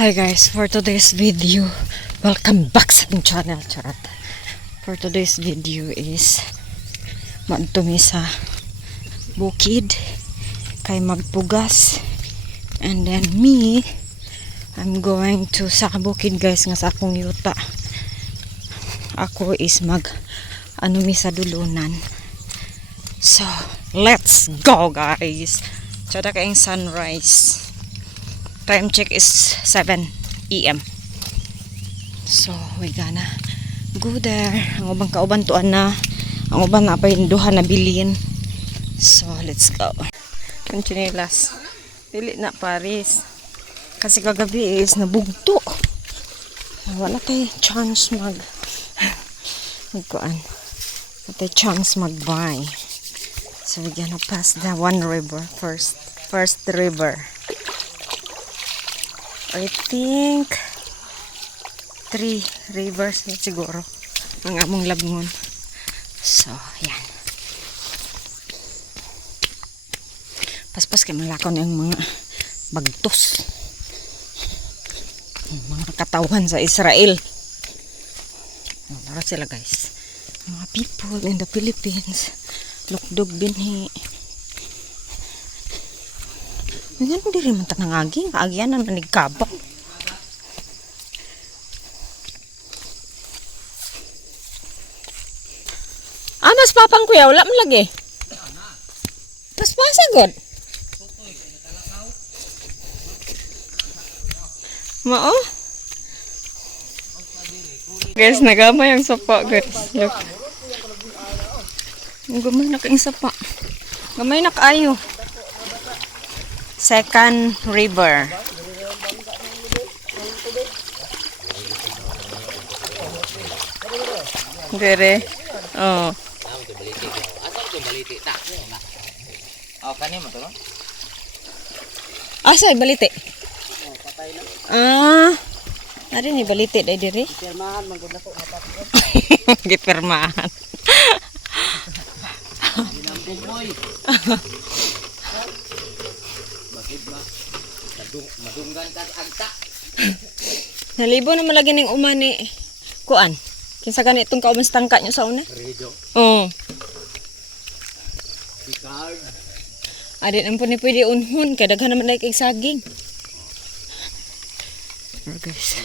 Hi guys, for today's video, welcome back sa ating channel, charot. For today's video is magtumi sa bukid kay magpugas, and then me, I'm going to sa bukid guys nga sa akong yuta. Ako is mi sa dulunan. So let's go guys. Tsada kayong sunrise. Time check is 7 AM. So we gonna go there. Ang ubang kauban tuan na. Ang uban na pa hinduhan na bilin. So let's go. Ang chinelas. Dili na Paris. Kasi kagabi is nabugto. Wala kay chance magkuan. Wala kay chance mag-buy. So we gonna pass the one river first. First river. I think 3 rivers na siguro ang among labngon. So, yan. Paspas kay malakaw na yung mga bagtos. Yung mga katawan sa Israel. Para sila guys. Mga people in the Philippines. Lukdog binhi. Ganun din rin mantan ng aging. Kaagyan na nanigkabak. Mas papang kuya. Wala mo lagi. Mas pasagod. Mao? Guys, nagamay ang sapa guys. Look. Gamay na kaing sapa. Gamay na kaayo. Second river. Dere. Oh. Oh, kani mo to? Asa balite? Ah. Ari ni balite dai dire. Pirmahan man gud nako apat. Gipirmahan. Dinambog boy. Bakit ba? Madunggan ka agta. Nalibo na malagi ning umani. Kuan. Kinsa gani itong kauban sa tangka nyo sa una? Rejo. Oo. Picard. Adit ang pwede unhon. Kaya daghan naman like saging. Oh, guys.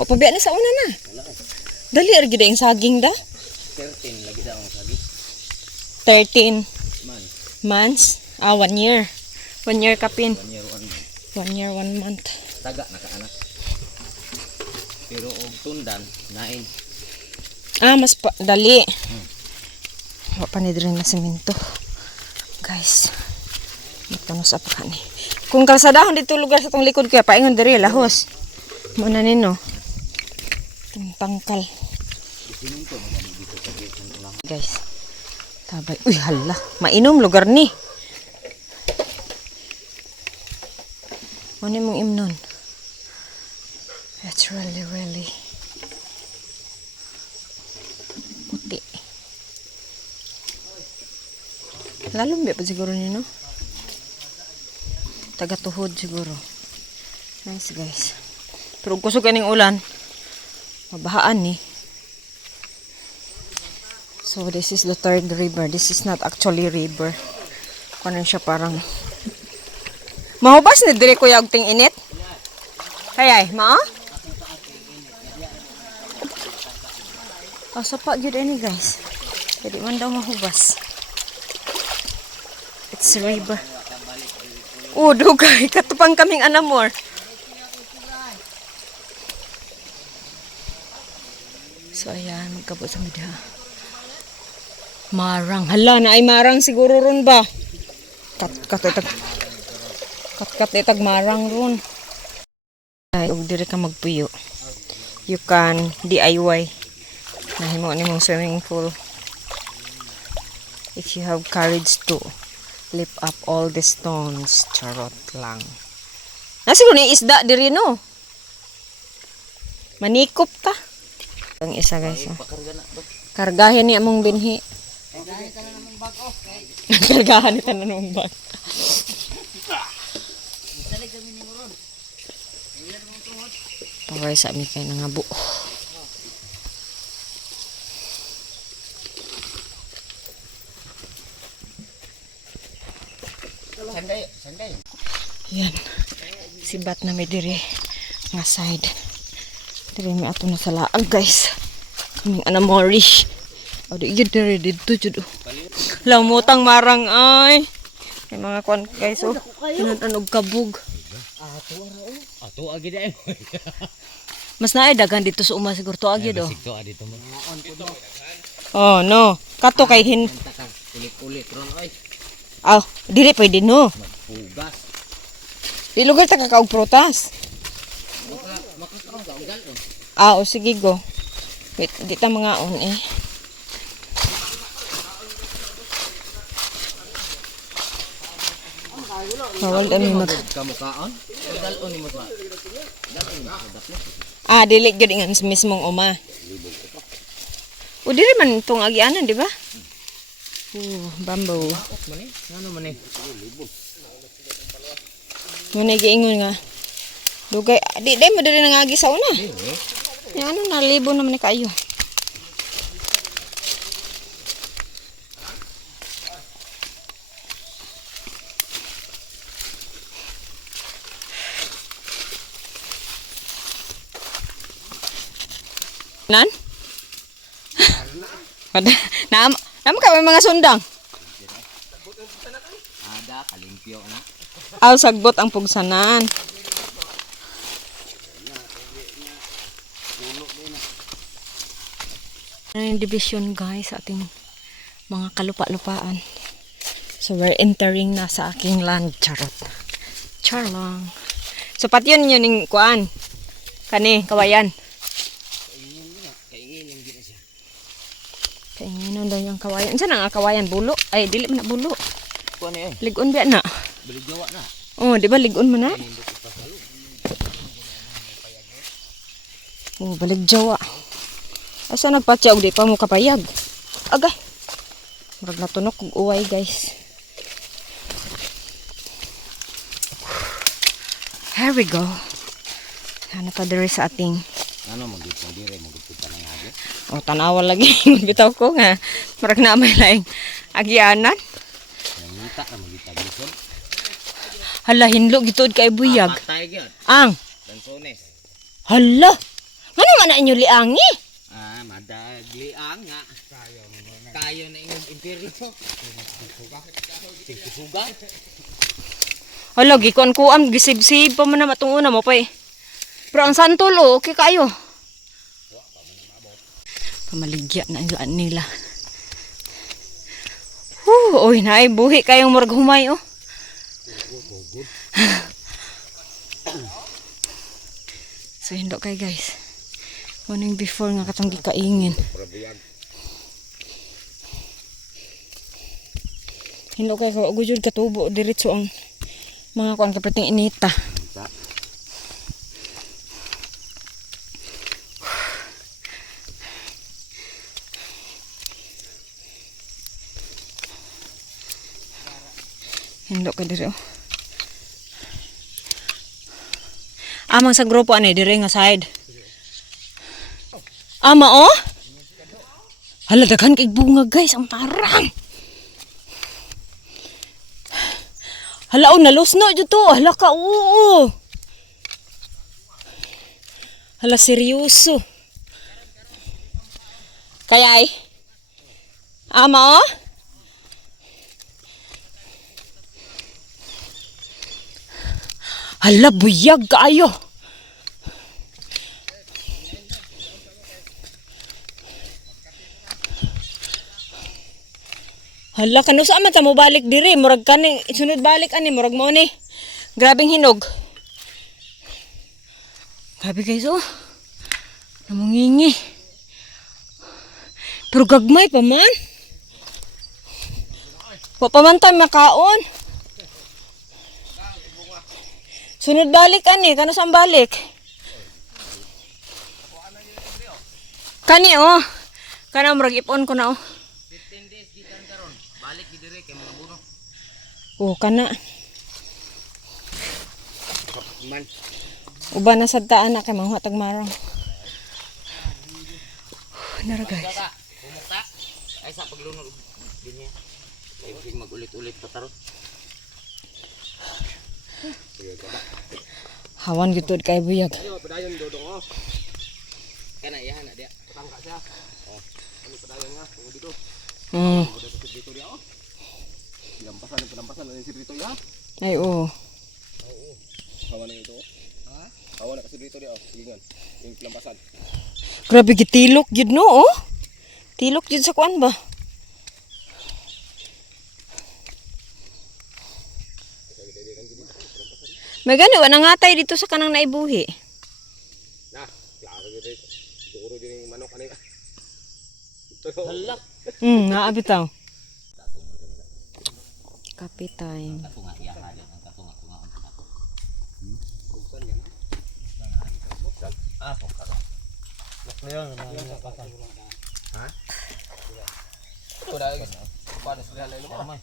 Mapabiya na sa una na. Dali argi ang saging da. 13 lagi sa akong sabi. 13 Man. months. 1 year. 1 year kapin. 1 year 1 year, 1 month. Taga nakaanak. Pero og tundan nain. Mas dali. Wa pa ni diri na semento. Guys. Magtano sa pa ni. Kung kalsadahon dito lugar sa tong likod kaya paingon diri lahos. Mo na nino. Tangkal. Guys. Tabay. Uy hala. Mainom lugar ni. Ano mong imnon? It's really puti. Lalong biya pa siguro niyo, no? Taga-tuhod siguro. Nice, guys. Pero kusog kaning ulan, mabahaan ni. So, this is the third river. This is not actually river. Kung siya parang... Mahubas na dire kuya og ting init? Hayay, mao? Sapa gyud ini guys. Jadi man daw mahubas. It's a river. Dugay katupang kaming anamor. So ayan, magkabot sa midha. Marang. Hala na ay marang siguro ron ba? Kat itag marang ron. Ay, ug dire ka magpuyo. You can DIY. Nahimo ni mong swimming pool. If you have courage to lift up all the stones. Charot lang. Nasiguro ni isda diri no. Manikop ta. Ang isa guys. Kargahin ni among binhi. Kargahin ka na namang bag Kargahan ni tanan among bag. Salig kami Paway sa mi kay nangabo. Sanday. Yan. Sibat na may diri nga side. Diri mi ato na sa laag guys. Kaming anamorish. O di yun diri dito jud. Lamutang marang ay. May mga kwan guys oh. Kinunan og kabog. Ato agi dai. Mas naay daghan dito sa uma siguro to agi do. Sikto dito mo. Oh no. Kato kay hin. Ulit ron oy. Aw, dili pwede no. Magpugas. Di lugar ta kakaog prutas. Makakaroon ka ugal on. O sige go. Wait, di ta mga on eh. Bawal dami mag... Kamukaan? Dalon mo sa. Dili gyud ingan sa mismong uma. O dili man tong agianan, di ba? Bamboo. Ano man eh? Muna giingon nga. Dugay, di mo dili nangagi sa una. Yan ano na libo naman ni kayo. Nan? Nam ka may mga sundang. Ada kalimpyo na. Sagbot ang pugsanan. Yung division guys sa ating mga kalupa-lupaan. So we're entering na sa aking land. Charot. Char lang. So pati yun yung kuan. Kani, kawayan. Kainginan daw yung kawayan. Saan ang kawayan? Bulo? Ay, dili man na bulo. Kuan eh. Ligon ba na? Balik Jawa na. Oh, di ba ligon mo na? Oh, balik Jawa. Asa nagpatyaw di pa mo kapayag? Agay. Murag natunok kog uway, guys. Here we go. Hanap pa diri sa ating Ano magdito dire magdito na nga. o tanawa lagi bitaw ko nga murag na may laing agianan. Nanguta na magdito bisod. Hala hinlo gituod kay buyag. Patay gyud. Ang Dansones. hala. Ngano man na inyo liangi? Madagli ang nga. Kayo na ingong imperyo. Tigsuga. Hala gikon ko am gisib-sib pa man na matong una mo pa eh. Pero ang santol okay kayo. Pamaligya na ang nila. Oy, naay buhi kayong murag humay oh. So hindo kay guys. Morning before nga katong gikaingin. Hindo kay ko gujud katubo diretso ang mga kuan kapating inita. Hindo ka diri oh. Amang sa grupo ani diri nga side. Ama oh. Hala daghan kay bunga guys, ang parang. Hala oh nalusno jud to. Hala ka oo. Hala seryoso. Kaya ay. Ama oh. Hala, buyag kaayo. Hala, kano saan man ta mo balik diri? Murag kani, sunod balik ani, murag mo ni. Grabing hinog. Grabe guys, oh. Namungingi. Pero gagmay pa man. Wa pa man tayo makaon. Sunod balik ani, kano saan balik? Kani oh. Kana murag ipon ko na oh. 15 days gikan karon. Balik gi dire kay mga buno. Oh, kana. Man. Uban na sa taan na kay mga tagmarang. Nara guys. Bumukta. Ay sa paglunod din niya. Ay magulit-ulit pa taro. Hawan gitod kay buyag. Ayo padayon dodong oh. Kana iyahan na dia. Patangka siya. Oh. Ano padayon nga tungod dito. Dito dia oh. Pelampasan na si Brito ya. Ay oo. Oo. Hawa na ito. Ha? Hawa na kasi Brito dia oh. Ingan. Yung pelampasan. Grabe gitilok jud no oh. Tilok jud sa kuan ba? May gani wa nangatay dito sa kanang naibuhi. Nah, klaro gyud ito. Duro gyud yung manok ani. Halak. Naa bitaw. Kape time. Katunga iya hali ang katunga on. Ah, pokka. Nakleon na pasan. Ha? Ito dahil paano sila lalo mo?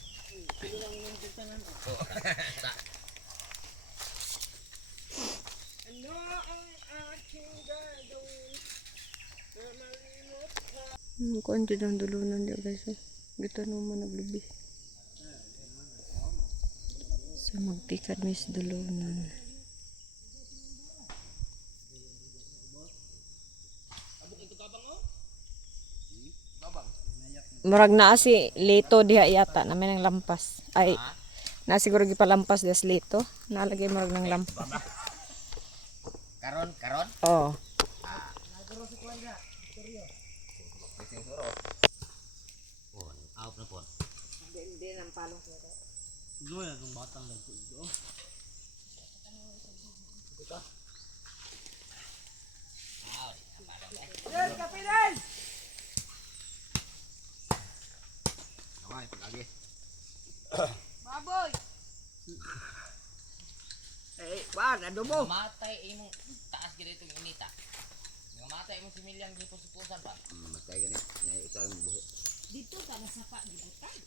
Kuan jud ang dulunan dia guys. Gito no man naglubi. So magtikad mis dulunan. Murag naa si Lito diha yata na may nang lampas. Ay, na siguro gipalampas des Lito. Nalagay murag nang lampas. Karon? Oh. Out na po. Hindi nang palong ko. Loya ng batang nagtudo. Ito. Ay, kapitan! Away, lagi. Baboy. Wan, ano mo? Matay imong taas gid itong inita. Nga matay imong similyang gipos-pusan pa. Matay gani, nay usang buhi. Dito ta na sapa gibutan.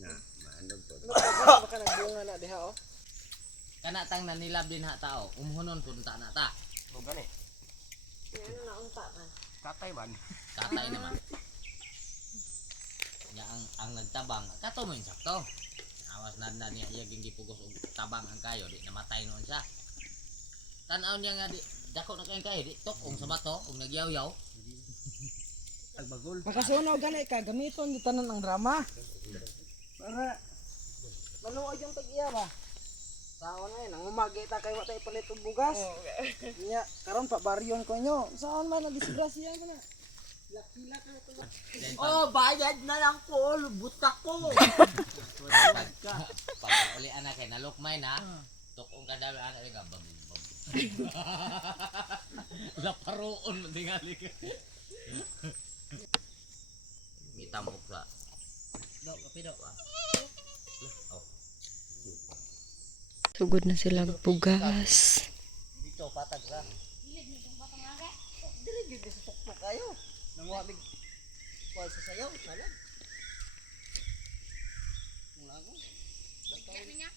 Na, maanog po. Baka nagbunga na diha oh. Kana tang nanilab din ha tao. Umuhunon punta na ta. O gani. Ano na unta man? Katay man. Katay naman. Ya ang nagtabang, kato mo insakto. Awas na niya iya gipugos og tabang ang kayo di namatay noon siya. Tan-aw niya nga di dako na kayo di tok sa bato og nagyaw-yaw. Agbagol. Makasunaw gani ka gamiton di tanan ang drama. Para maluoy yung tag-iya ba? Saon na nang umagi ta kay watay palit og bugas. Nya karon pa baryon ko nyo. Saon man nagdisgrasya ka na. Lakila ka to. Oh, bayad na lang ko, butak ko. Pag uli anak kay nalukmay na, tukong kada anak ni gabab. Laparoon mo tingali ka. Mitambok sa. Do, kapido. Sugod na sila bugas. Dito patag ra. Dili gyud sa tuktok kayo. Nanguha mig kuan sa sayaw salag. Mulago. Niya?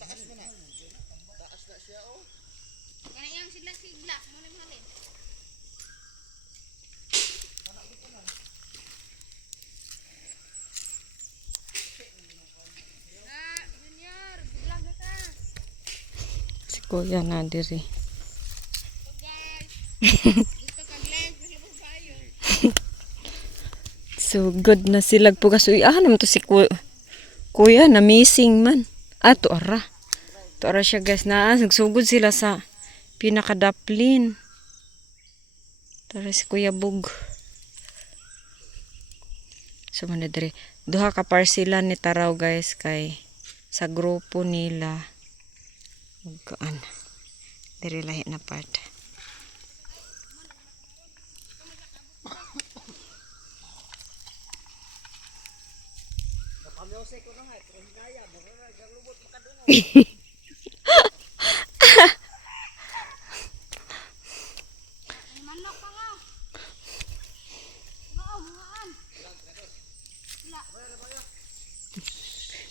Taas na na. Taas na siya oh. Kana yang sigla mo na malin. Junior, vlog na ka. Si Kuya na diri. So guys, gusto kag live lumos kayo. Sugod na sila bugas. Uy, naman to si Kuya na missing man. To ara. To ara siya guys na nagsugod sila sa pinakadaplin. Tara si Kuya Bug. So man diri. Duha ka parsilan ni Taraw guys kay sa grupo nila. Kaan. Diri lahi na part. Pamyose ko na nga pero higaya mo na gaglubot makadungo. Manok pa nga. Oo, muhaan.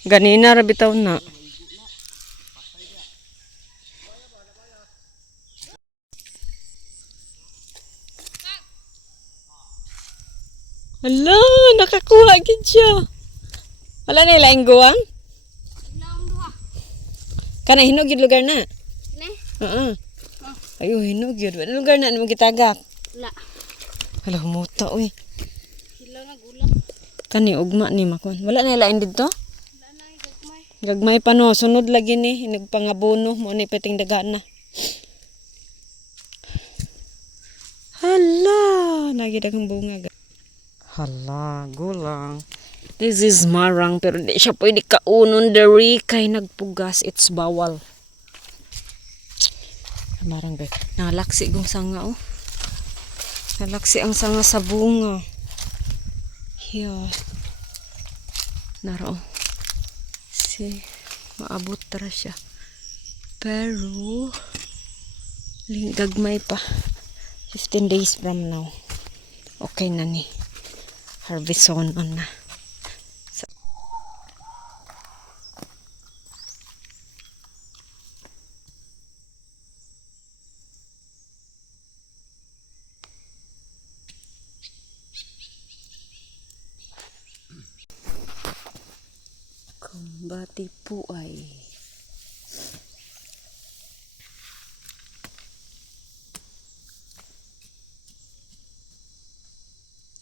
Ganina ra bitaw na. Ala, nakakuha gid siya. Wala na ilaing guwang? Ilang duha. Kana hinog gid lugar na. Ne? Oo. Ayo hinog gid. Wala lugar na mo gitagak. La. Hala humuta oy. Sila nga gula. Kani ugma ni makon. Wala na ilaing didto? Wala na yung gagmay. Gagmay pa no, sunod lagi ni nagpangabono mo ni peting dagan na. Hala, nagidagang bunga. Hala, gulang. This is marang pero di siya pwede kaunon diri kay nagpugas, it's bawal. Marang ba? Nalaksi gong sanga oh. Nalaksi ang sanga sa bunga. Yeah. Naro. Si maabot tara siya. Pero gagmay pa. 15 days from now. Okay na ni. Harvest on na. Kumbati po ay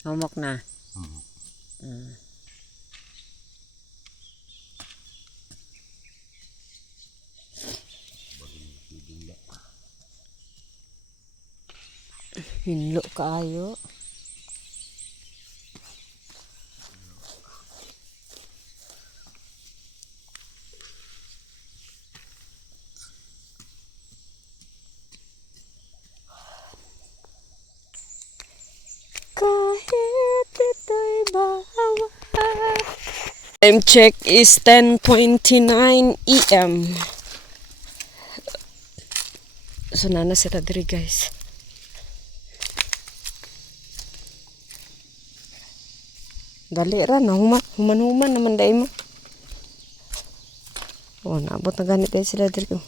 humok na. Hinlo kaayo. Kahit ito'y bawal. Time check is 10:29 AM. So nana sila diri guys. Dali ra na human naman dai mo. Oh, naabot na ganit dai sila diri ko.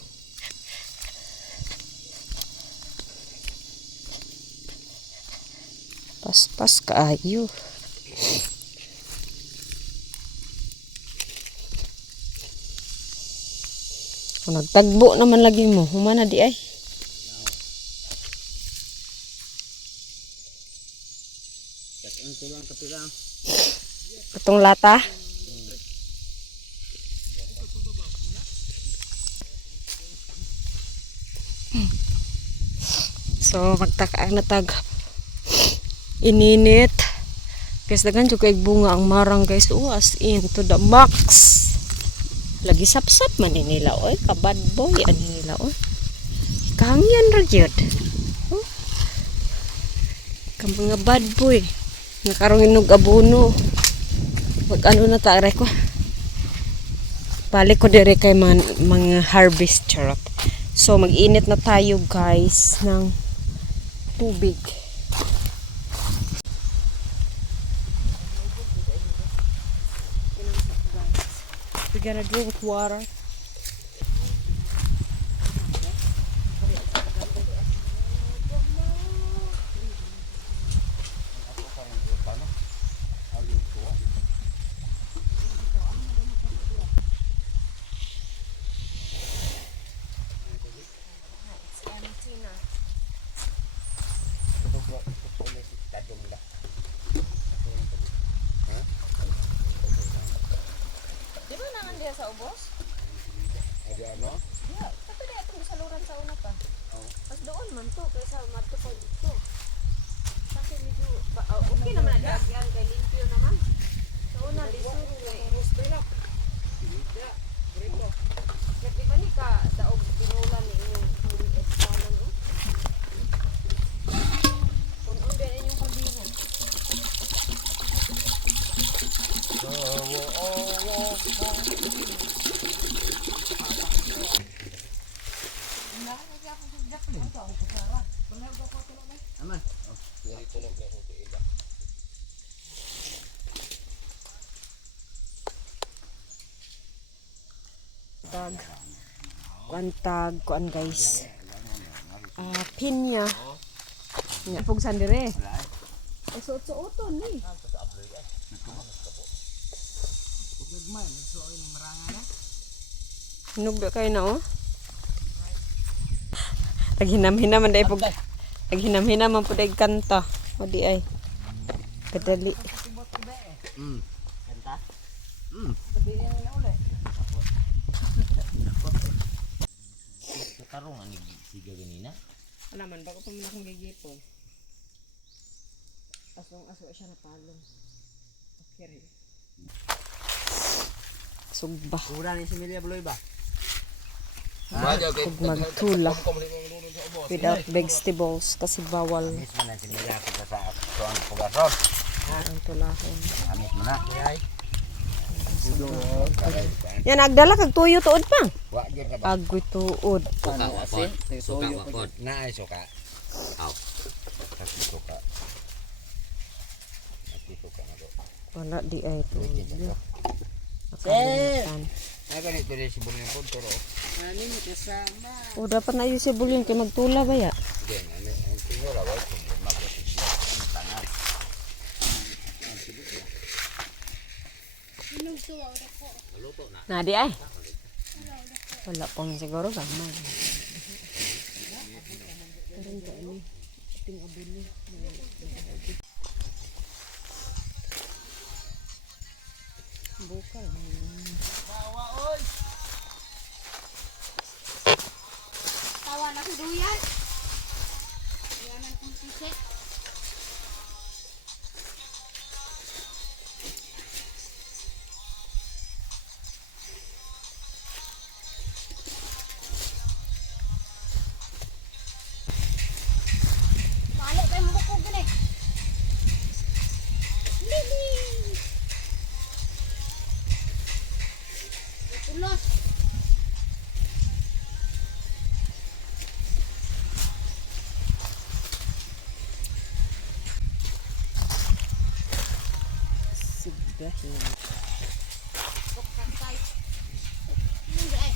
Pas kaayo. Kung nagtagbo naman lagi mo, humana di ay. Katong lata. So magtaka na tag ininit. Guys, dagan jud kay bunga ang marang guys. Oh, as in to the max. Lagi sapsap man ni nila oy, ka bad boy ani nila oy. Kahangyan ra gyud. Oh. Ka mga bad boy. Nga karong inog abono. Wag ano na ta ko. Balik ko dire kay mga harvest charot. So mag-init na tayo guys ng tubig. We're gonna drink water. Di ba nangan dia sa ubos? Ada ano? Dia, tapi dia itong saluran sa una pa. Pas doon man to, kaysa matupag ito. Kasi medyo, okay naman ang lagyan, kay limpyo naman. Sa una, di suro eh. Kasi ba ni ka, daog pinulan ni inyong espanan, no? Kung ubi na inyong kaldero. Aman. Kuan guys. Pinya. Nya pug sandire. Suot-suoton ni. Gagmay, nagsuoy ng maranga na. Hinog ba kayo na oh? Naghinam-hinam man dahil pag... Naghinam-hinam man po dahil kanta. O di ay. Kadali. Kanta? Gabi niya na ulit. Karong ani siga ganina. Ano man, bago pa man akong gigipon. Asong-aso siya na palong. Okay rin. Sugba. Kurang ni si Milia Buloy ba? Kung magtula. Without vegetables kasi bawal Amis man na sinila ko sa tuang pugason. ang tulahon. Amis man na. Yan, nagdala kag tuyo tuod pa. Wa gyud ka ba? Agoy tuod. Suka wa pod. Suka wa pod. Na ay suka. Aw. Kasi suka. Kasi suka na do. Wala di ay tuyo. Sir! Nakalimutan. Ay ganito rin si Bulin po toro. Ano mo kasama? O dapat na yung sibulin kay magtula ba ya? Hindi, ang tingin la wa ko magkasisya. Ang tanan. Sinugsuwa ko. Luto na. Na di ay. Wala pa man siguro gamay. Bukal. Tawa na si Duyan. Duyanan kong sisi. Balik kayo mo ko gini. Lili. Tulos. Sigahin. Kakay. Hindi ay.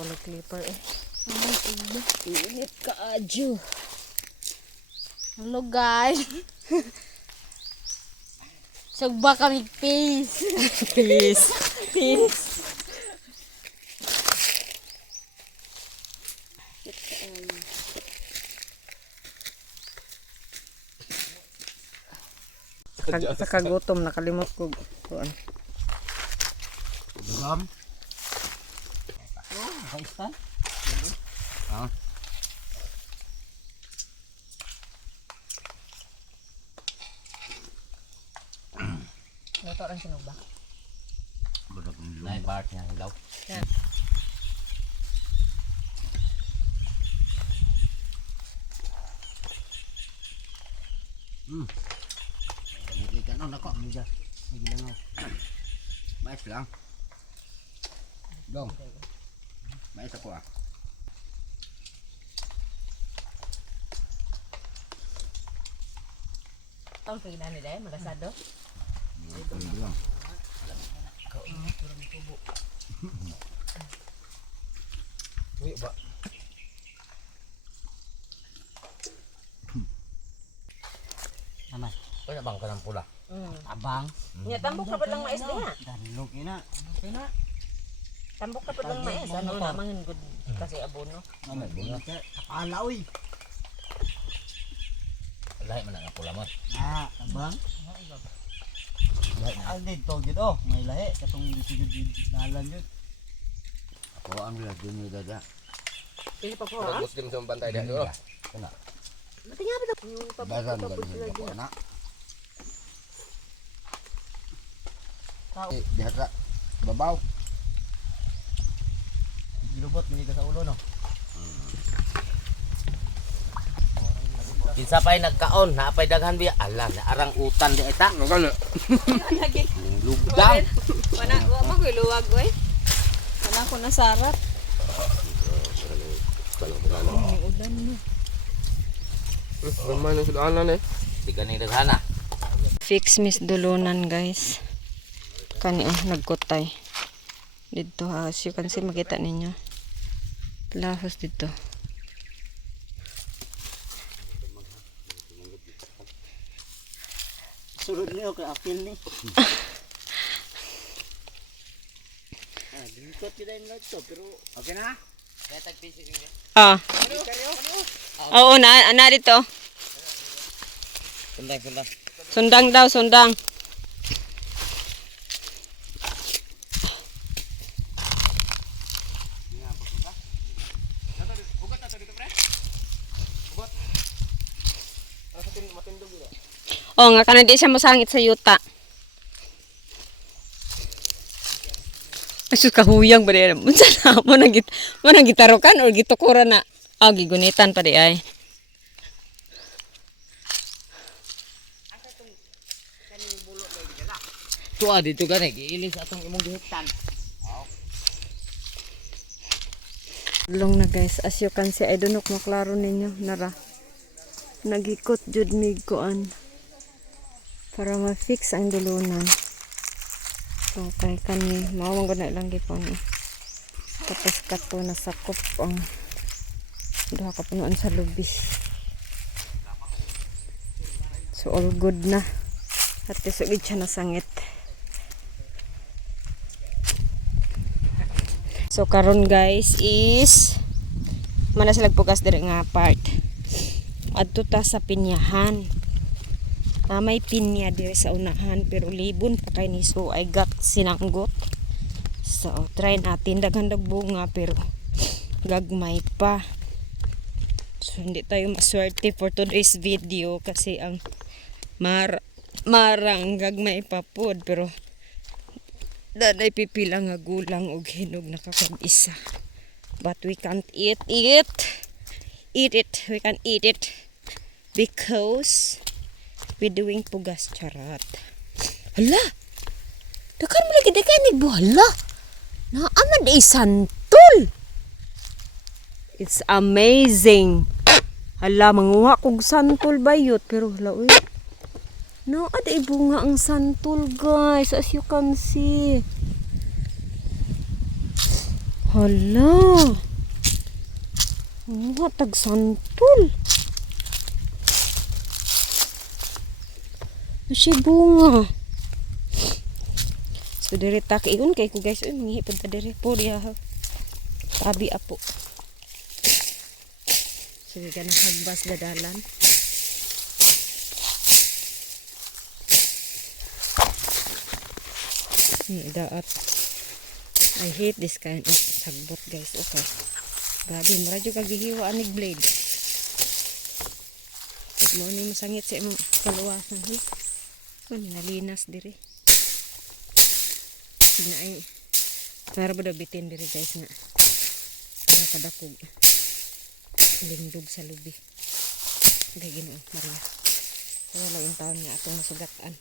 Wala clipper eh. Init ka adyo. Hello guys. Sugba kami peace. Peace. Peace. Sa kagutom, nakalimot ko. Kuan. Dugam. Kaistan? Ah. Luto rin sinog ba? Budak ng lumi. Bar niya hilaw. Yan. Ikan on ako meja. Gilangaw. Mais lang. Dong. Mais ako ah. Tawag kayo na nila eh, malasado. Lang. Uy ba? Naman. Kaya bang kanang pula? Abang. Nya tambok ka pa lang mais diha. Danlog ina. Ina. Tambok ka pa lang mais. Ano na mangin good kasi abono. Ano bunga? Kapala uy. Lahi man nga pula mo. Ah, abang. Aldid to gitu, may lahi katong dito dalan yun. Ako ang bilang dun yung dada. Pili pa po ha? Muslim sa bantay dia dulu. Kena. Mati nga ba ito? Yung Basan ba niya ako anak? Diha ka. Babaw. Gilubot, hindi ka sa ulo no? Kinsa pa'y nagkaon, naapay daghan biya. Ala, naarang utan di eta. Nagano. Lagi. Lugdang. Wala mo ko luwag oy. Wala ko nasarat. May ulan no. Ramai na sila anan eh. Di ka nang daghana. Fix Miss Dulunan guys. Kani nagkutay. Dito ha, as you can see makita ninyo. Lahos dito. Sulod niyo kay apil ni. Dito tidak na ito, pero okay na? Kaya tagpisi rin yan. Ah. Oo, na dito. Sundang. Sundang daw, sundang. Oh, nga kana di siya masangit sa yuta. Asus kahuyang ba diyan? Unsa na mo nang gitarokan or gitukuran na? Ah, gigunitan pa di ay. Tuwa dito gani, giilis atong imong gihuptan. Long na guys, as you can see, I don't know kung maklaro ninyo, nara. Nagikot jud mig kuan para ma-fix ang dulunan. So, kay kani, mawang ko na ilang gipon eh. Tapos kato na sakop ang duha ka punuan sa lubi. So, all good na. At isugid siya nasangit. So, karon guys is mana sila pugas diri nga part. Adto ta sa pinyahan. May pinya diri sa unahan pero libon pa kay ni so I got sinanggot. So try natin daghan dag bunga pero gagmay pa. So hindi tayo maswerte for today's video kasi ang marang gagmay pa pod pero danay pipila nga gulang og hinog nakakag-isa. But we can't eat it. We can eat it because we doing pugas charat. Hala! Dakan mo lagi dakan hala. Naamad ay santol. It's amazing. Hala, manguha kog santol bayot pero hala uy. Naad ay bunga ang santol guys as you can see. Hala. Manguha tag santol. Masya bunga. So diri ta kaigon kay ko guys, uy manghipod ta diri po diha. Tabi apo. So ganang hagbas dadalan. Ni daat. I hate this kind of sagbot guys. Okay. Grabe, mura jud kag gihiwa anig blade. Good morning, masangit sa imong kaluwasan. Nalinas diri. Sina ay para ba bitin diri guys na. Para kadakog lingdog sa lubi. Kay Ginoo Maria. Wala yung taon nga atong masugatan.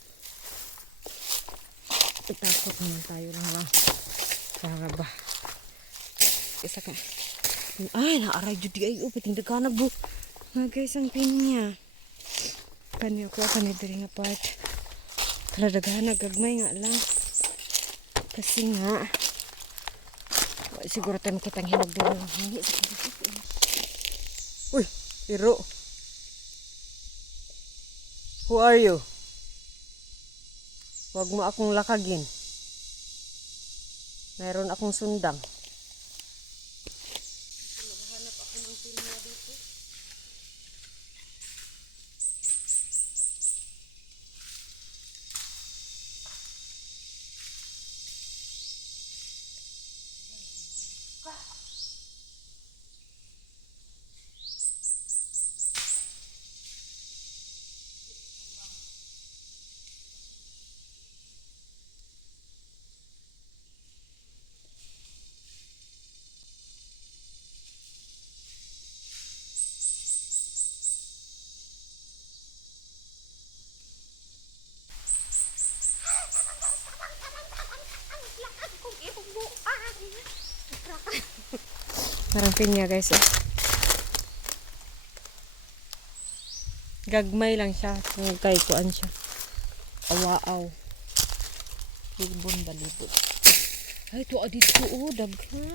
Takot naman tayo lang lang. Para ba? Isa ka. Ay, naaray jud di ay upating daghanag bu. Nga guys ang pinya. Kani ako kani diri nga part. Kadaghan gagmay nga lang. Kasi nga siguro tayo makitang hinog din. Uy, iro. Who are you? Huwag mo akong lakagin. Mayroon akong sundang. Maghanap ako ng pinya dito. Parang pinya guys. Oh. Gagmay lang siya. Kay kuan siya. Awaaw. Libon ba libon? Ay, ito dito oh, daghan.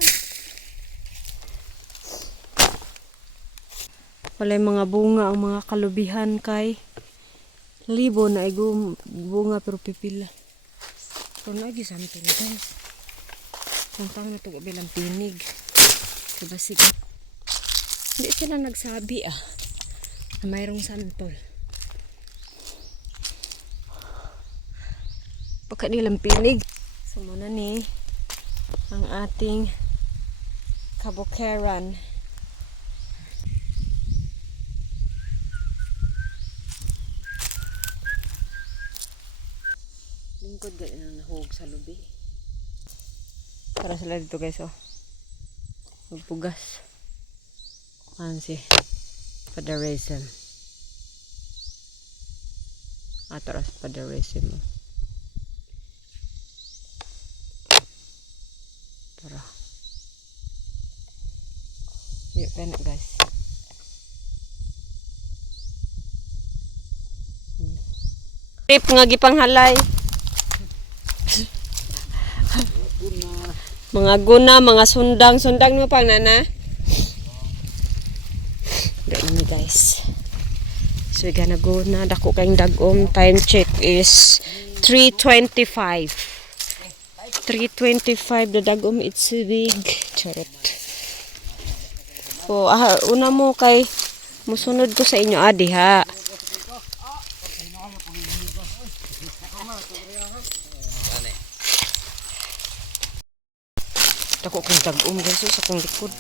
Walay mga bunga ang mga kalubihan kay libon na bunga pero pipila. Pero lagi something guys. Kumpang na ito bilang pinig. Diba sige? Hindi sila nagsabi na mayroong santol. Pagka nilang pinig. So muna ni ang ating kabukeran. Lingkod ganyan ang nahog sa lubi. Para sila dito guys oh. Magpugas. Fancy. Padarism. Atras padarism mo. Tara. Yuk penak guys. Trip nga gipanghalay. Mga guna, mga sundang mo pang nana. Ganyan guys. So we gonna go na. Dako kayong dagom. Time check is 3:25. 3:25 the dagom. It's big. Charot. So, una mo kay musunod ko sa inyo diha. Dako kong dagom guys sa akong likod.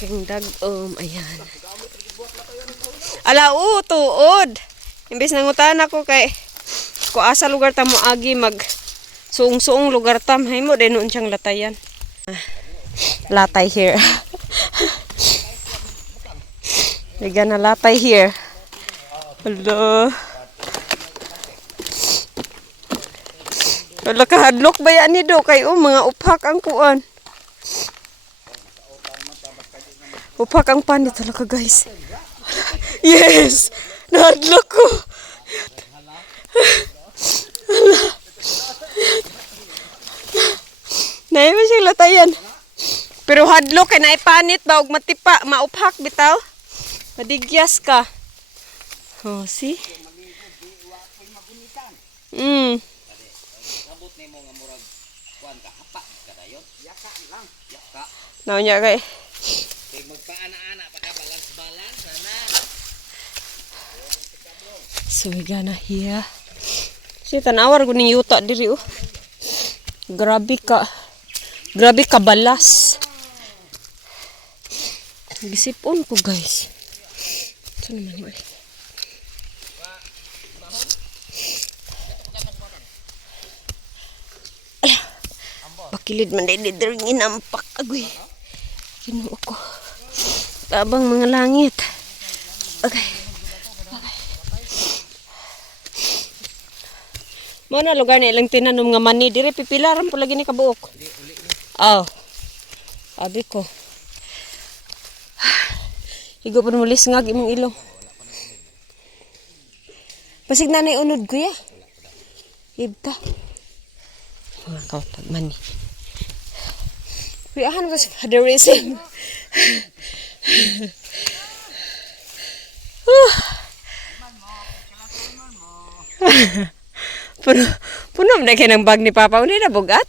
Kong dagom, ayan. Ala tuod. Imbes nangutan ako kay ko asa lugar ta mo agi mag suong-suong lugar tam hay mo din noon siyang latayan. Latay here. We gonna latay here. Hello. Wala ka hadlok ba yan ni do kay mga upak ang kuan. Upak ang panit talaga guys. Yes. Nahadlok ko. Naay ba siyang latayan? Pero hadlok kay naay panit ba og matipa, maupak bitaw. Madigyas ka. Oh, see? Sabot nimo nga murag kuan ka hapa ka dayon. Yaka lang. Yaka. Naunya kay. Kay magpaana-ana pa ka balance sana. So we gonna here. Si tanawar ko ning yuta diri oh. Grabe ka balas. Gisipon ko guys. Ito naman yun. Bakilid man din rin inampak agoy. Kinuo ko. Tabang mga langit. Okay. Mo na lugar na ilang tinanom nga mani dire pipilaran po lagi ni kabuok. Oh. Abi ko. Higo pa mulis nga imong ilong. Pasig nanay unod ko ya. Ibta. Mga kautag mani. Kuyahan ko sa padarism. Puno na kayo ng bag ni Papa. Uni na bugat?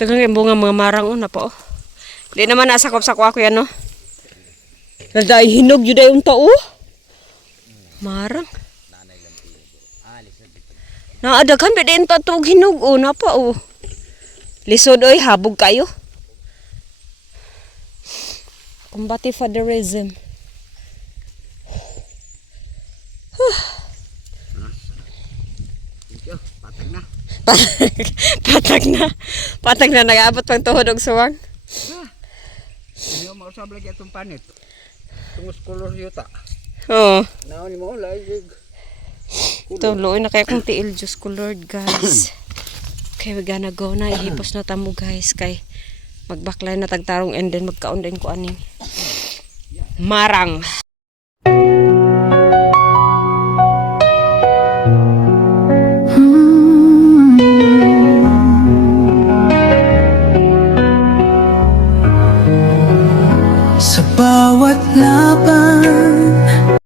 Dagang yung bunga mga marang una po. Di naman nasakop-sako ako yan, no? Naldaay hinog yun ay unta, oh. Marang. Naadagan, pwede yung tatog hinog, oh. Napa, oh. Lisod, oy, habog kayo. Combative fatherism. Patag na. Patag na. Patag na nag-aabot pang tuhod og suwang. Ano mo usab lagi atong panit. Tungos color yuta. Oh, Naon ni mo laig. ito, luoy na kaya kong tiil, Diyos ko Lord, guys. Okay, we gonna go na. Ihipos na tamo, guys. Kay magbaklay na tagtarong and then magkaon din ko aning marang. Sa bawat laban